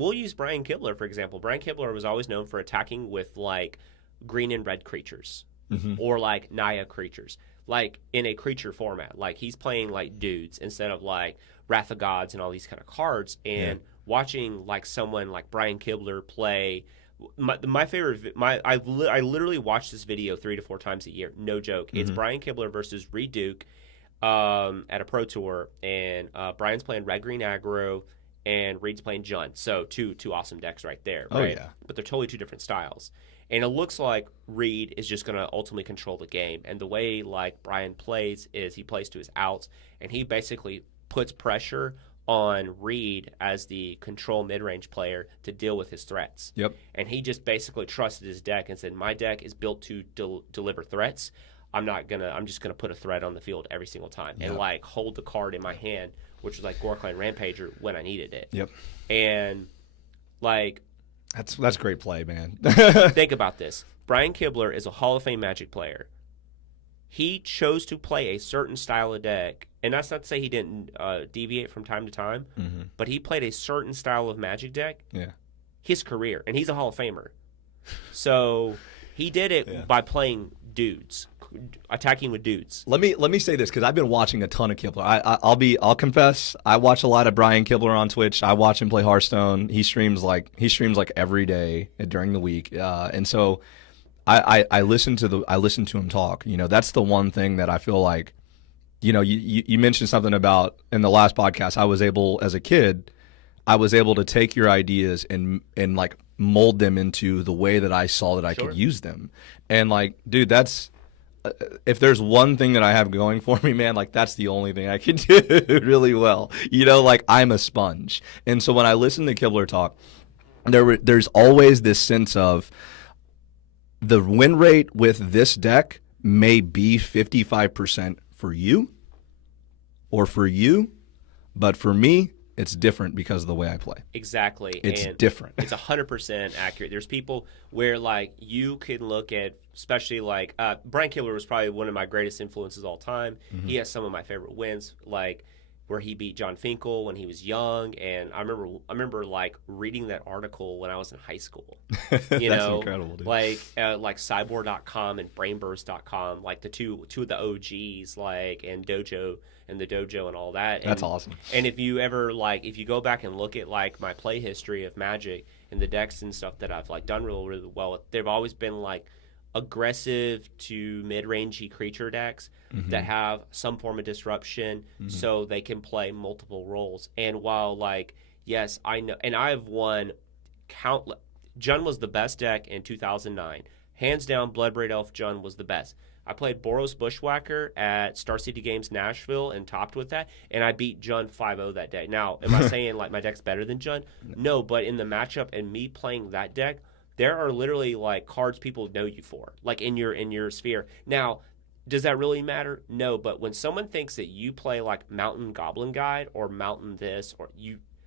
we'll use Brian Kibler, for example. Brian Kibler was always known for attacking with, like, green and red creatures or, like, Naya creatures, like, in a creature format. Like, he's playing, like, dudes instead of, like, Wrath of Gods and all these kind of cards. And watching, like, someone like Brian Kibler play my favorite I literally watch this video 3 to 4 times a year, no joke. It's Brian Kibler versus Reed Duke at a pro tour, and Brian's playing red green aggro and Reed's playing Jund. So two awesome decks right there, right? Oh yeah. But they're totally two different styles. And it looks like Reed is just going to ultimately control the game. And the way, like, Brian plays is he plays to his outs, and he basically puts pressure on Reed as the control mid-range player to deal with his threats. Yep. And he just basically trusted his deck and said, my deck is built to deliver threats. I'm just gonna put a threat on the field every single time and, like, hold the card in my hand, which was like Gorkline Rampager when I needed it. Yep. And, like, that's great play, man. think about this. Brian Kibler is a Hall of Fame Magic player. He chose to play a certain style of deck, and that's not to say he didn't deviate from time to time, but he played a certain style of Magic deck his career, and he's a Hall of Famer. So he did it by playing dudes, attacking with dudes. Let me say this, because I've been watching a ton of Kibler. I'll confess, I watch a lot of Brian Kibler on Twitch. I watch him play Hearthstone. He streams like every day during the week, and so I listen to him talk. You know, that's the one thing that I feel like, you know, you mentioned something about in the last podcast. As a kid, I was able to take your ideas and like mold them into the way that I saw that I could use them. And, like, dude, that's if there's one thing that I have going for me, man, like, that's the only thing I can do really well. You know, like, I'm a sponge. And so when I listen to Kibler talk, there's always this sense of the win rate with this deck may be 55% for you or for you, but for me, it's different because of the way I play. Exactly. It's and different. It's 100% accurate. There's people where, like, you can look at, especially, like, Brian Kibler was probably one of my greatest influences all time. He has some of my favorite wins, like where he beat John Finkel when he was young. And I remember like reading that article when I was in high school. You That's know, incredible, dude. like Cyborg.com and Brainburst.com, like the two of the OGs, like, and Dojo and the Dojo and all that. That's awesome. And if you go back and look at, like, my play history of Magic and the decks and stuff that I've, like, done really well with, they've always been, like, aggressive to mid-rangey creature decks that have some form of disruption so they can play multiple roles. And while, like, yes, I know, and I've won countless. Jund was the best deck in 2009. Hands down, Bloodbraid Elf Jund was the best. I played Boros Bushwhacker at Star City Games Nashville and topped with that, and I beat Jund 5-0 that day. Now, am I saying, like, my deck's better than Jund? No, but in the matchup and me playing that deck, there are literally, like, cards people know you for, like, in your sphere. Now, does that really matter? No, but when someone thinks that you play, like, Mountain Goblin Guide or Mountain this, or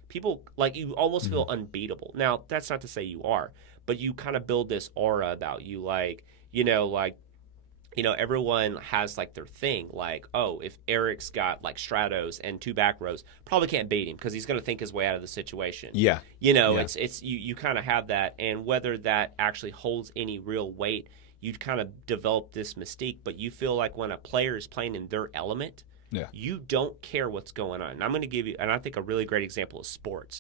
people, like, you almost feel unbeatable. Now, that's not to say you are, but you kind of build this aura about you, like, everyone has, like, their thing. Like, oh, if Eric's got, like, Stratos and 2 back rows, probably can't beat him because he's going to think his way out of the situation. Yeah. You know, it's you kind of have that, and whether that actually holds any real weight, you kind of develop this mystique, but you feel like when a player is playing in their element, you don't care what's going on. And I'm going to give you, and I think a really great example is sports.